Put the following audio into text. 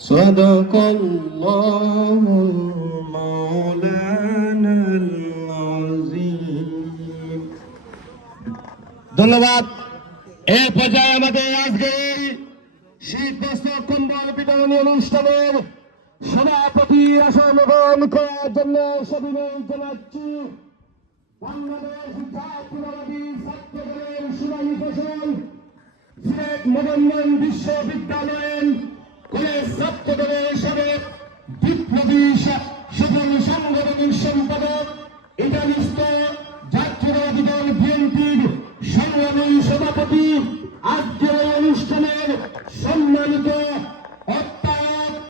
صدق الله مولانا العظيم। ধন্যবাদ। এই পর্যায়ে আমাদের আজকে শীত বস্ত্র কম্বল বিতরণী অনুষ্ঠানের সভাপতি আসন গ্রহণ করার জন্য সবিনয় জানাচ্ছি বাংলাদেশ জাতীয়তাবাদী ছাত্র দলের শুনানি ফসল সিলেট মোহাম্মদ বিশ্ববিদ্যালয়ের কলেজ ছাত্র দলের সাবেক বিপ্লবী সফল সংগঠনের সম্পাদক ইটালিস্ট জাতীয়তাবাদী দল